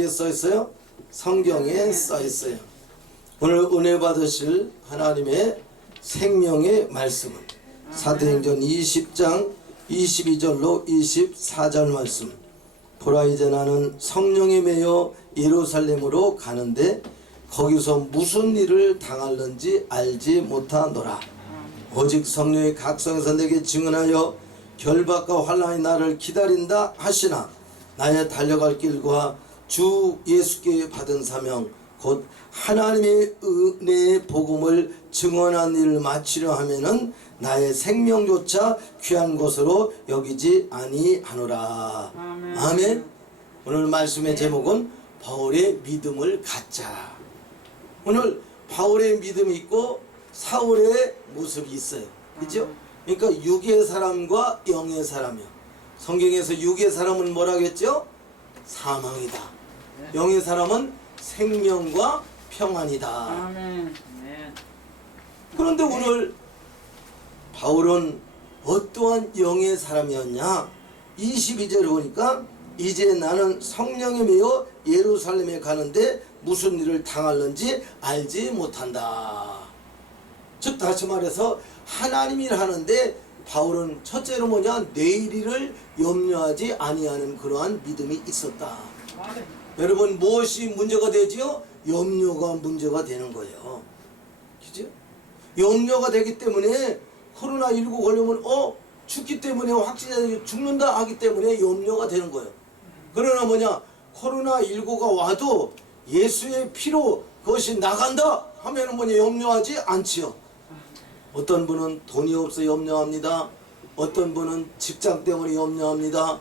어디에 써 있어요? 성경에 써 있어요. 오늘 은혜 받으실 하나님의 생명의 말씀은 사도행전 20장 22절로 24절 말씀. 보라 이제 나는 성령에 매여 예루살렘으로 가는데 거기서 무슨 일을 당할는지 알지 못하노라. 오직 성령의 각성에서 내게 증언하여 결박과 환난이 나를 기다린다 하시나 나의 달려갈 길과 주 예수께 받은 사명 곧 하나님의 은혜의 복음을 증언한 일을 마치려 하면은 나의 생명조차 귀한 것으로 여기지 아니하노라. 아멘. 오늘 말씀의 제목은 바울의 믿음을 갖자. 오늘 바울의 믿음이 있고 사울의 모습이 있어요. 그렇죠? 그러니까 육의 사람과 영의 사람이요. 성경에서 육의 사람은 뭐라겠죠? 사망이다. 영의 사람은 생명과 평안이다. 그런데 오늘 바울은 어떠한 영의 사람이었냐? 22절에 보니까 이제 나는 성령에 매여 예루살렘에 가는데 무슨 일을 당할는지 알지 못한다. 즉 다시 말해서 하나님 일 하는데 바울은 첫째로 뭐냐? 내일 일을 염려하지 아니하는 그러한 믿음이 있었다. 여러분 무엇이 문제가 되지요? 염려가 문제가 되는 거예요. 그죠? 염려가 되기 때문에 코로나19 걸리면 죽기 때문에 확진자들이 죽는다 하기 때문에 염려가 되는 거예요. 그러나 뭐냐? 코로나19가 와도 예수의 피로 그것이 나간다 하면은 뭐냐? 염려하지 않지요. 어떤 분은 돈이 없어 염려합니다. 어떤 분은 직장 때문에 염려합니다.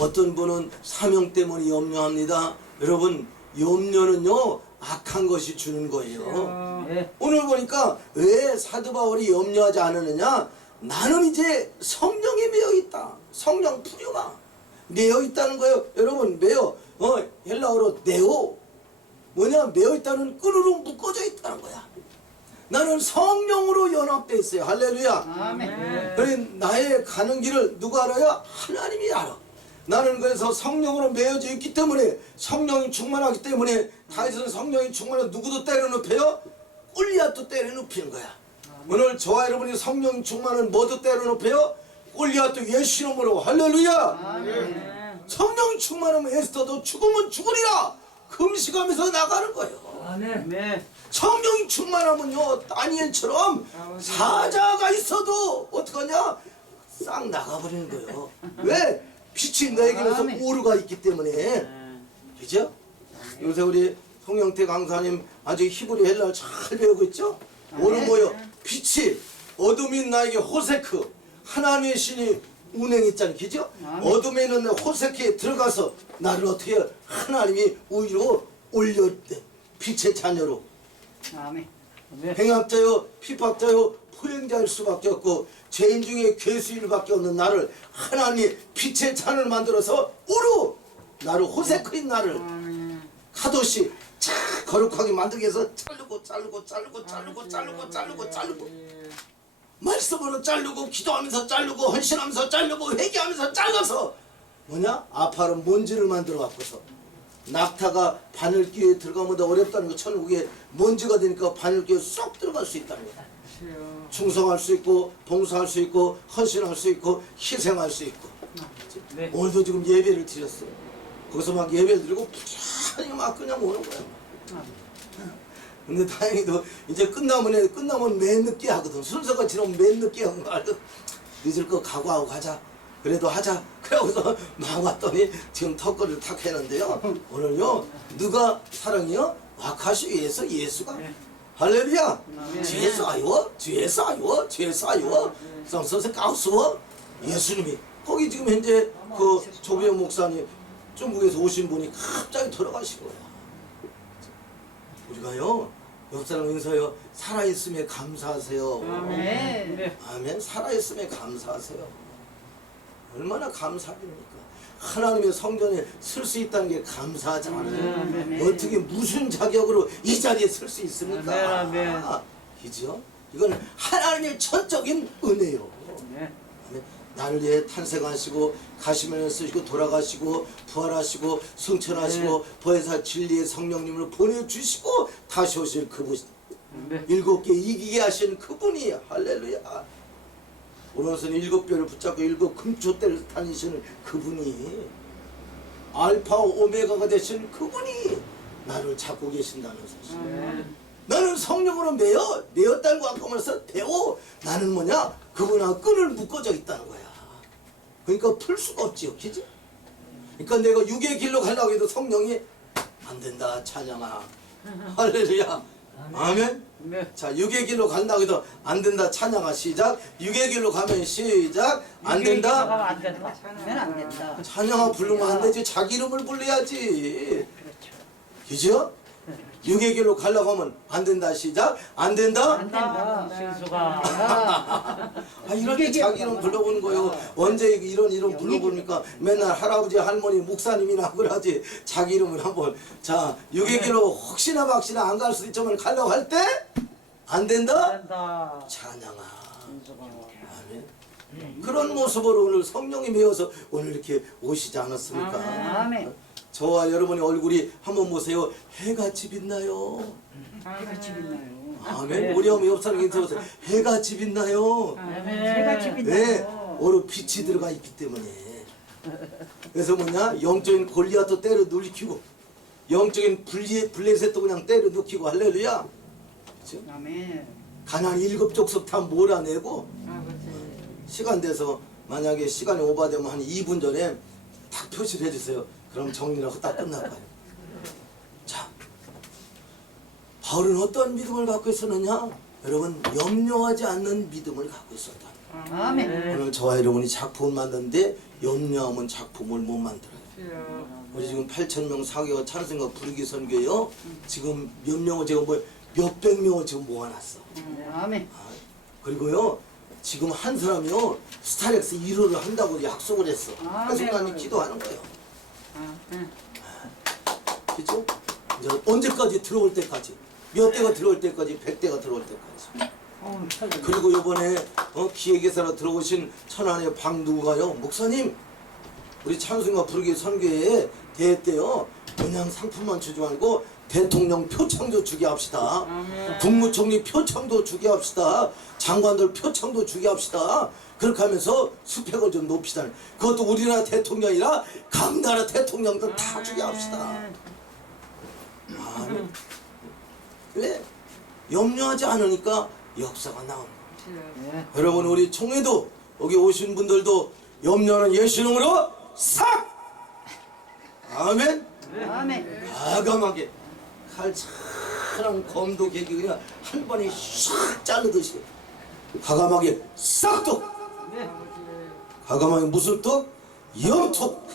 어떤 분은 사명 때문에 염려합니다. 여러분 염려는요 악한 것이 주는 거예요. 오늘 보니까 왜 사도 바울이 염려하지 않았느냐? 나는 이제 성령에 매여 있다. 성령 부류가 매여 있다는 거예요. 여러분 매여 헬라어로 네오 뭐냐? 매여 있다는 끈으로 묶어져 있다는 거야. 나는 성령으로 연합되어 있어요. 할렐루야. 아멘. 나의 가는 길을 누가 알아요? 하나님이 알아. 나는 그래서 성령으로 매여져 있기 때문에 성령이 충만하기 때문에 다윗은 성령이 충만한 누구도 때려눕혀요? 골리앗도 때려눕히는 거야. 오늘 저와 여러분이 성령 충만은 뭐도 때려눕혀요? 골리앗도 예수 이름으로. 할렐루야. 성령 충만하면 에스더도 죽으면 죽으리라 금식하면서 나가는 거예요. 성령이 충만하면요 다니엘처럼 사자가 있어도 어떡하냐? 싹 나가버리는 거예요. 왜? 빛이 너에게서 오르가 있기 때문에. 그죠? 요새 우리 송영태 강사님 아주 히브리 헬라를 잘 배우고 있죠? 오늘 뭐요? 빛이 어둠인 나에게 호세크 하나님의 신이 운행했잖아요. 그죠? 어둠에 있는 호세크에 들어가서 나를 어떻게 해요? 하나님이 위로 올렸대. 빛의 자녀로. 행악자요 피박자요 포행자일 수밖에 없고 죄인 중에 괴수일밖에 없는 나를 하나님이 빛의 잔을 만들어서 우루 나를 호세크인 나를 카도시 착 거룩하게 만들기 위해서 자르고 말씀으로 자르고 기도하면서 자르고 헌신하면서 자르고 회개하면서 잘라서 뭐냐? 아파는 먼지를 만들어 갖고서 낙타가 바늘귀에 들어가면 더 어렵다는 거. 천국에 먼지가 되니까 바늘귀에 쏙 들어갈 수 있다는 거다. 충성할 수 있고 봉사할 수 있고 헌신할 수 있고 희생할 수 있고. 오늘도 지금 예배를 드렸어요. 거기서 막 예배를 드리고 부지런히 막 그냥 오는 거야. 근데 다행히도 이제 끝나면 맨 늦게 하거든. 순서가 지나면 맨 늦게 하는 거 알거든. 늦을 거 각오하고 가자. 그래도 하자. 그러고서 막 왔더니 지금 턱걸이를 탁 했는데요. 오늘요 누가 사랑이요? 와카시 예수가 할렐루야. 주에서 아요 주에서 아요 주에서 아요 성서서 가우스워 예수님이 거기 지금 현재 그 조병 목사님 중국에서 오신 분이 갑자기 돌아가신 거야. 우리가요 옆 사람 인사요 살아있음에 감사하세요. 아멘. 살아있음에 감사하세요. 얼마나 감사합니까? 하나님의 성전에 설 수 있다는 게 감사하지 않아요? 어떻게 무슨 자격으로 이 자리에 설 수 있습니까? 그죠? 이건 하나님의 전적인 은혜요. 나를 위해 탄생하시고 가시면을 쓰시고 돌아가시고 부활하시고 승천하시고 보혜사 진리의 성령님을 보내주시고 다시 오실 그분, 일곱 개 이기게 하신 그분이 할렐루야. 오른손에 일곱 뼈를 붙잡고 일곱 금초대를 다니시는 그분이 알파 오메가가 되신 그분이 나를 잡고 계신다는 사실. 나는 성령으로 매였다는 거 아까면서 되어 나는 뭐냐? 그분하고 끈을 묶어져 있다는 거야. 그러니까 풀 수가 없지요, 그지? 그러니까 내가 육의 길로 가려고 해도 성령이 안 된다, 찬양아. 할렐루야. 아멘. 자, 육의 길로 간다고 해도 안 된다, 찬양아. 시작. 육의 길로 가면 시작. 안 된다. 안 된다. 안 된다. 찬양아 부르면 안 되지. 자기 이름을 불러야지. 그죠? 육의 길로 가려고 하면 안 된다. 시작. 안 된다. 안 된다. 신수가 이럴 때 자기 이름 불러보는 거예요. 언제 이런 불러보니까 맨날 할아버지 할머니 목사님이나 그러지. 자기 이름을 한번 자 육의 길로 혹시나 막시나 안 갈 수도 있지만 가려고 할 때 안 된다. 된다. 찬양아. 신수가 아멘. 그런 모습으로 오늘 성령이 메어서 오늘 이렇게 오시지 않았습니까? 아멘. 저와 여러분의 얼굴이 한번 보세요. 해같이 빛나요. 해가 집 있나요? 아멘. 우리 어머니 옆사람이 인터뷰에서 해같이 빛나요. 해가 집 왜? 있나요? 오늘 빛이 들어가 있기 때문에. 그래서 뭐냐? 영적인 골리앗도 때려 눕히고 영적인 블레셋도 그냥 때려 눕히고 할렐루야. 그렇죠? 아멘. 가나안 7 족속 다 몰아내고 시간 돼서 만약에 시간이 오버되면 한 2분 전에 딱 표시를 해주세요. 그럼 정리하고 딱 끝나봐요. 자, 바울은 어떤 믿음을 갖고 있었느냐? 여러분, 염려하지 않는 믿음을 갖고 있었다. 아멘. 오늘 저와 여러분이 작품을 만드는데 염려하면 작품을 못 만들어요. 우리 지금 8,000명 사교와 찬송가 부르기 선교요. 지금 몇 명을 제가 몇백 명을 지금 모아놨어. 아멘. 그리고요, 지금 한 사람이요 스타렉스 1호를 한다고 약속을 했어. 그래서 나는 기도하는 거예요. 그죠? 이제 언제까지 들어올 때까지, 몇 대가 들어올 때까지, 100대가 들어올 때까지. 그리고 이번에 기획회사로 들어오신 천안의 방누가요, 목사님, 우리 찬송가 부르기 선교회 대회 때요, 그냥 상품만 주지 말고 대통령 표창도 주게 합시다. 국무총리 표창도 주게 합시다. 장관들 표창도 주게 합시다. 그렇게 하면서 스펙을 좀 높이다. 그것도 우리나라 대통령이라 각 나라 대통령들 다 주게 합시다. 왜? 염려하지 않으니까 역사가 나오는 거예요. 여러분, 우리 총회도 여기 오신 분들도 염려하는 예수 이름으로 싹! 아멘. 아멘. 과감하게 칼처럼 검도 개기 그냥 한 번에 샥 자르듯이 과감하게 싹둑. 과감하게 무슨 뚝? 염툭.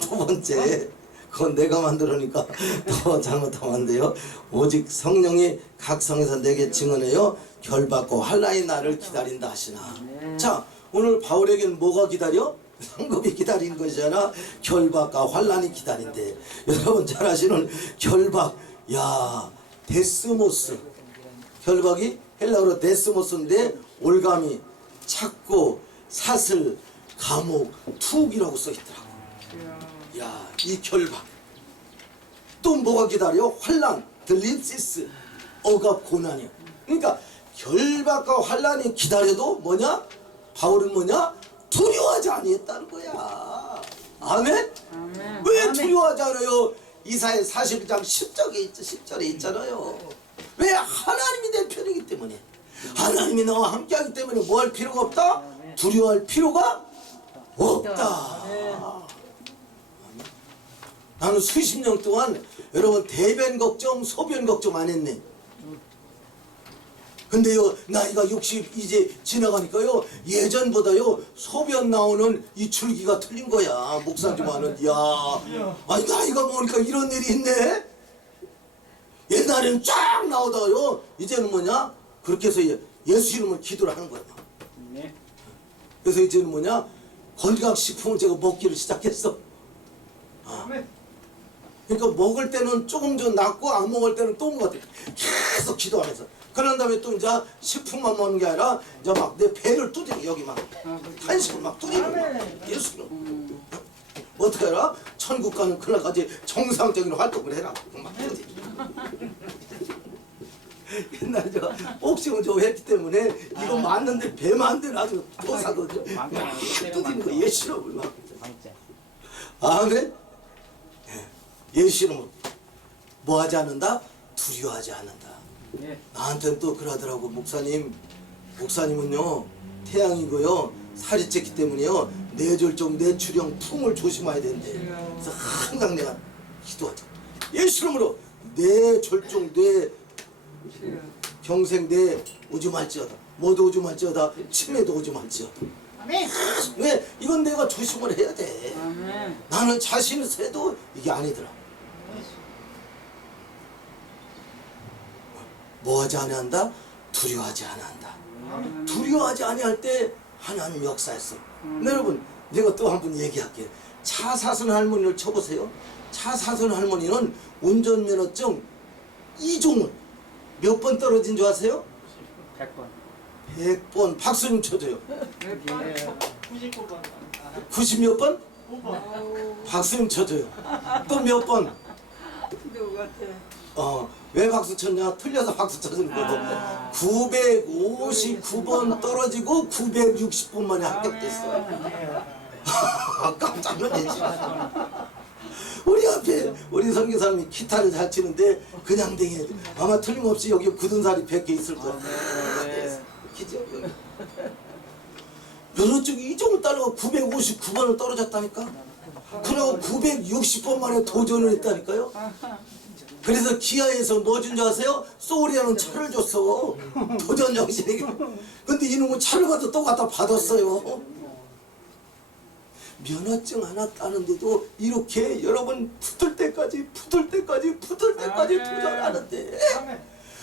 두 번째, 그건 내가 만들으니까 더 잘못하면 안 돼요. 오직 성령이 각 성에서 내게 증언해요. 결받고 환난이 나를 기다린다 하시나. 자, 오늘 바울에게는 뭐가 기다려? 상급이 기다린 것이잖아. 결박과 환난이 기다린대. 여러분 잘 아시는 결박, 야, 데스모스. 결박이 헬라어로 데스모스인데 올가미, 찾고, 사슬, 감옥, 투옥이라고 써있더라고. 야, 이 결박. 또 뭐가 기다려? 환난, 들립시스, 억압, 고난이요. 그러니까 결박과 환난이 기다려도 뭐냐? 바울은 뭐냐? 두려워하지 아니했다는 거야. 아멘? 왜 두려워하지 않아요? 이사야 41장 10절에 있잖아요. 왜? 하나님이 내 편이기 때문에. 하나님이 너와 함께하기 때문에 뭐 할 필요가 없다? 두려워할 필요가 없다. 나는 수십 년 동안 여러분 대변 걱정, 소변 걱정 안 했네. 근데요, 나이가 60 이제 지나가니까요, 예전보다요 소변 나오는 이 줄기가 틀린 거야. 목사님하는. 야, 아니 나이가 먹으니까 이런 일이 있네. 옛날에는 쫙 나오다가요, 이제는 뭐냐? 그렇게 해서 예수 이름을 기도를 하는 거야. 그래서 이제는 뭐냐? 건강식품을 제가 먹기를 시작했어. 그러니까 먹을 때는 조금 좀 낫고 안 먹을 때는 또 먹었대. 계속 기도하면서 그런 다음에 또 이제 식품만 먹는 게 아니라 이제 막 내 배를 두드려 여기 막 한식을 막 두드리는 거야. 예수는 어떻게 해라? 천국 가는 그날까지 정상적인 활동을 해라. 막 두드려. 옛날에 제가 복싱을 좀 했기 때문에 이거 맞는데 배 만들 아주 도사거든. 막 두드리는 거 예수를 막. 아멘. 예수는 뭐 하지 않는다? 두려워하지 않는다. 나한테는 또 그러더라고. 목사님은요 태양이고요 살이 쪘기 때문에요 뇌졸중 뇌출형 풍을 조심해야 된대. 그래서 항상 내가 기도하자. 예수님으로 뇌졸중 뇌 경생 뇌 오지 말지어다. 뭐도 오지 말지어다. 치매도 오지 말지어다. 아멘. 왜? 이건 내가 조심을 해야 돼. 아멘. 나는 자신을 세도 이게 아니더라. 뭐 하지 아니한다? 두려워하지 아니한다. 두려워하지 아니할 때 하나님 역사했어. 근데 여러분 내가 또 한 번 얘기할게. 차사선 할머니를 쳐보세요. 차사선 할머니는 운전면허증 2종을 몇 번 떨어진 줄 아세요? 100번. 100번. 박수 좀 쳐줘요. 99번. 90 몇 번? 5번. 박수 좀 쳐줘요. 또 몇 번? 왜 박수 쳤냐? 틀려서 박수 쳐주는 거고. 959번 떨어지고 960번 만에 합격됐어요. 깜짝 놀랐지. 우리 앞에 우리 선교사님이 기타를 잘 치는데 그냥 댕해. 아마 틀림없이 여기 굳은 살이 100개 있을 거야. 기죠? 면허증 2종을 따려고 959번을 떨어졌다니까. 그러고 960번 만에 도전을 했다니까요. 그래서 기아에서 뭐 준 줄 아세요? 소울이라는 차를 줬어. 도전 정신이. 근데 이놈은 차를 가도 또 갖다 받았어요. 면허증 하나 따는데도 이렇게 여러분 붙을 때까지 도전하는데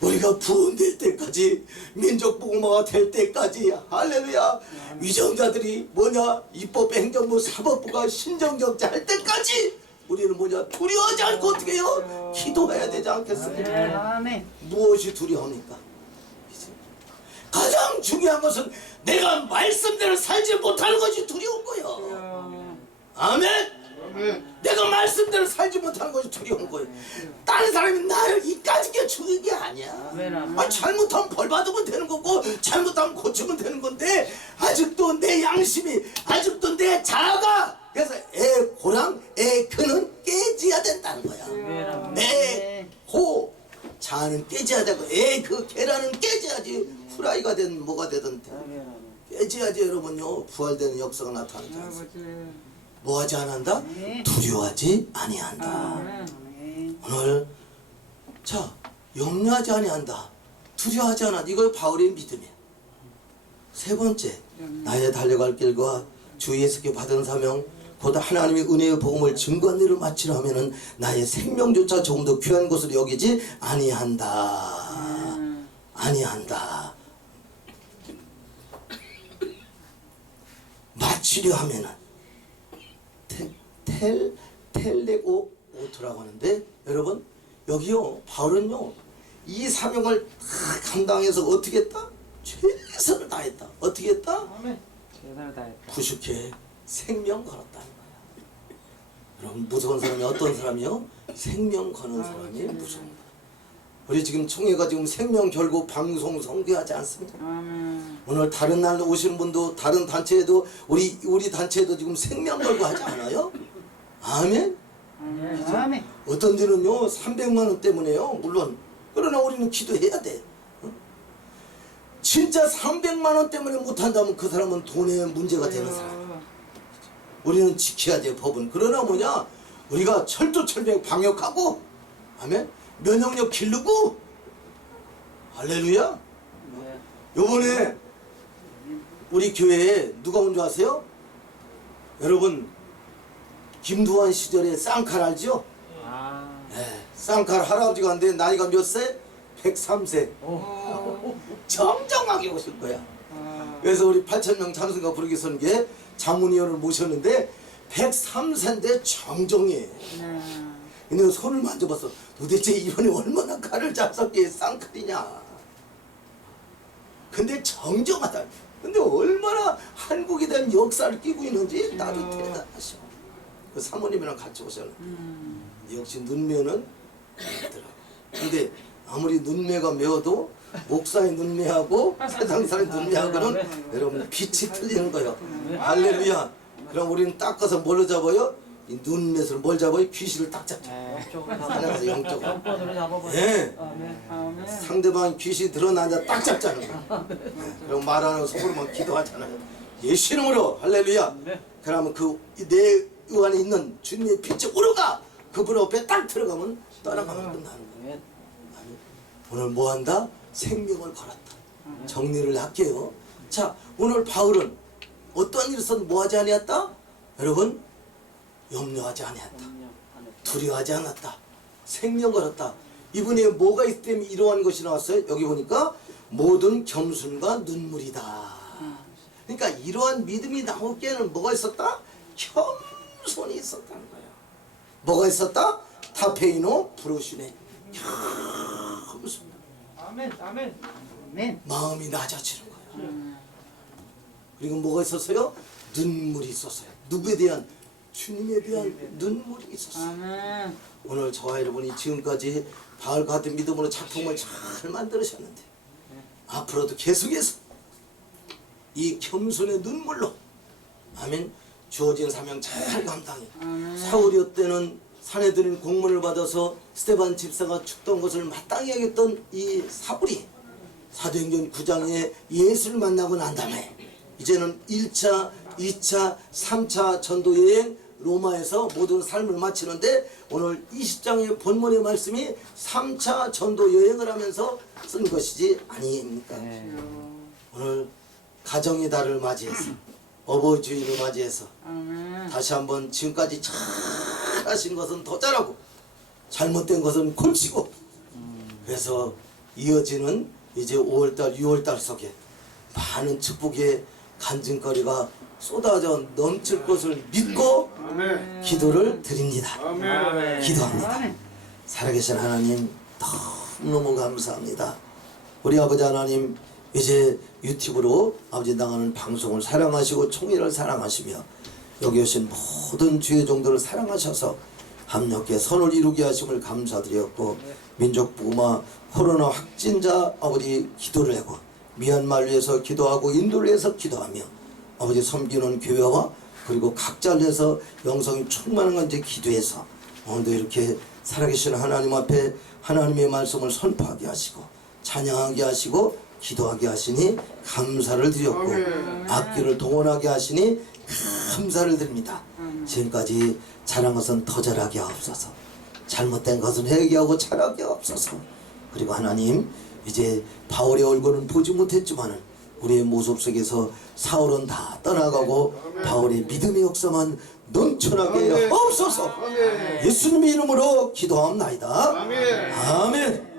우리가 부흥될 때까지 민족복음화가 될 때까지 할렐루야 위정자들이 뭐냐 입법 행정부 사법부가 신정적자 할 때까지 우리는 뭐냐 두려워하지 않고 어떻게 해요? 기도해야 되지 않겠습니까? 아멘. 무엇이 두려우니까? 가장 중요한 것은 내가 말씀대로 살지 못하는 것이 두려운 거예요. 아멘? 내가 말씀대로 살지 못하는 것이 두려운 거예요. 다른 사람이 나를 이까짓 게 중요한 게 아니야. 잘못하면 벌 받으면 되는 거고 잘못하면 고치면 되는 건데 아직도 내 양심이 아직도 내 자아가 그래서 애 고랑 애 그는 깨져야 된다는 거야. 애 고 자아는 깨져야 되고 애 그 계란은 깨져야지 후라이가 되든 뭐가 되든 깨져야지 여러분요 부활되는 역사가 나타나지 않습니까? 뭐 하지 않는다? 두려워하지 아니한다. 오늘 자 염려하지 아니한다. 두려워하지 않아. 이거 바울의 믿음이야. 세 번째 나의 달려갈 길과 주 예수께 받은 사명 곧 하나님의 은혜의 복음을 증거한 일을 마치려 하면은 나의 생명조차 조금 더 귀한 것으로 여기지 아니한다. 아니한다. 마치려 하면은 텔레고 오토라고 하는데 여러분 여기요 바울은요 이 사명을 다 감당해서 어떻게 했다? 최선을 다했다. 어떻게 했다? 최선을 다했다. 90회 생명 걸었다는 거야. 여러분 무서운 사람이 어떤 사람이요? 생명 거는 사람이 무서운 거야. 우리 지금 총회가 지금 생명 결국 방송 선교하지 않습니까? 오늘 다른 날 오시는 분도 다른 단체에도 우리 단체에도 지금 생명 걸고 하지 않아요? 아멘? 아멘. 어떤 데는요 300만 원 때문에요 물론 그러나 우리는 기도해야 돼. 진짜 300만 원 때문에 못한다면 그 사람은 돈에 문제가 되는 사람. 우리는 지켜야 돼 법은. 그러나 뭐냐 우리가 철두철미하게 방역하고 아멘 면역력 기르고 할렐루야. 요번에 우리 교회에 누가 온 줄 아세요? 여러분 김두한 시절에 쌍칼 알죠? 네, 쌍칼 할아버지가 한데 나이가 몇 세? 103세. 정정하게 오실 거야. 그래서 우리 8,000명 장승가 부르기 선교회 장문위원을 모셨는데 103세인데 정정해. 내가 손을 만져봤어. 도대체 이번에 얼마나 칼을 잘 섞기에 쌍칼이냐. 근데 정정하다. 근데 얼마나 한국에 대한 역사를 끼고 있는지 나도 대단하셔. 그 사모님이랑 같이 오셨는데 역시 눈매는 있더라고. 근데 아무리 눈매가 매워도 목사의 눈매하고 세상 사람의 눈매하고는 여러분 빛이 틀리는 거예요. 할렐루야. 그럼 우리는 닦아서 뭘로 잡아요? 이 눈매를 뭘 잡아요? 귀신을 딱 잡죠. 하나에서 영적으로. 영권으로 잡아버려. 예. 아멘. 아멘. 상대방 귀신이 드러나자 딱 잡자는 거예요. 그럼 말하는 속으로만 기도하잖아요. 예수 이름으로 할렐루야. 네. 그러면 그 내 안에 있는 주님의 빛이 오르가 그분 앞에 딱 들어가면 떠나가면 끝나는 거예요. 아멘. 오늘 뭐 한다? 생명을 걸었다. 정리를 할게요. 자, 오늘 바울은 어떠한 일을 써도 뭐 하지 아니었다? 여러분, 염려하지 아니었다. 두려워하지 않았다. 생명 걸었다. 이분에 뭐가 있기 때문에 이러한 것이 나왔어요? 여기 보니까 모든 겸손과 눈물이다. 그러니까 이러한 믿음이 나오기에는 뭐가 있었다? 겸손이 있었다는 거예요. 뭐가 있었다? 타페이노 프로시네. 겸손. 아멘. 아멘. 아멘. 마음이 낮아지는 거예요. 그리고 뭐가 있었어요? 눈물이 있었어요. 누구에 대한? 주님에 대한 눈물이 있었어요. 아멘. 오늘 저와 여러분이 지금까지 바울 같은 믿음으로 작품을 잘 만들으셨는데 앞으로도 계속해서 이 겸손의 눈물로 아멘 주어진 사명 잘 감당해. 사울이 때는 사내들인 공문을 받아서 스데반 집사가 죽던 것을 마땅히 하겠던 이 사울이 사도행전 9장에 예수를 만나고 난 다음에 이제는 1차, 2차, 3차 전도여행 로마에서 모든 삶을 마치는데 오늘 20장의 본문의 말씀이 3차 전도여행을 하면서 쓴 것이지 아니입니까? 오늘 가정의 달을 맞이해서 어버이주일을 맞이해서 다시 한번 지금까지 잘 하신 것은 더 잘하고 잘못된 것은 고치고 그래서 이어지는 이제 5월달 6월달 속에 많은 축복의 간증거리가 쏟아져 넘칠 것을 믿고 기도를 드립니다. 기도합니다. 살아계신 하나님 너무너무 감사합니다. 우리 아버지 하나님 이제 유튜브로 아버지 나가는 방송을 사랑하시고 총회를 사랑하시며 여기 오신 모든 주의 종들을 사랑하셔서 합력해 선을 이루게 하심을 감사드렸고 민족 부마 코로나 확진자 아버지 기도를 하고 미얀마를 위해서 기도하고 인도를 위해서 기도하며 아버지 섬기는 교회와 그리고 각자를 위해서 영성이 충만한 건지 기도해서 오늘도 이렇게 살아계신 하나님 앞에 하나님의 말씀을 선포하게 하시고 찬양하게 하시고 기도하게 하시니 감사를 드렸고 악기를 동원하게 하시니 감사를 드립니다. 지금까지 잘한 것은 더 잘하게 하옵소서. 잘못된 것은 회개하고 잘하게 하옵소서. 그리고 하나님 이제 바울의 얼굴은 보지 못했지만은 우리의 모습 속에서 사울은 다 떠나가고 바울의 믿음의 역사만 넘쳐나게 하옵소서. 예수님의 이름으로 기도합나이다. 아멘.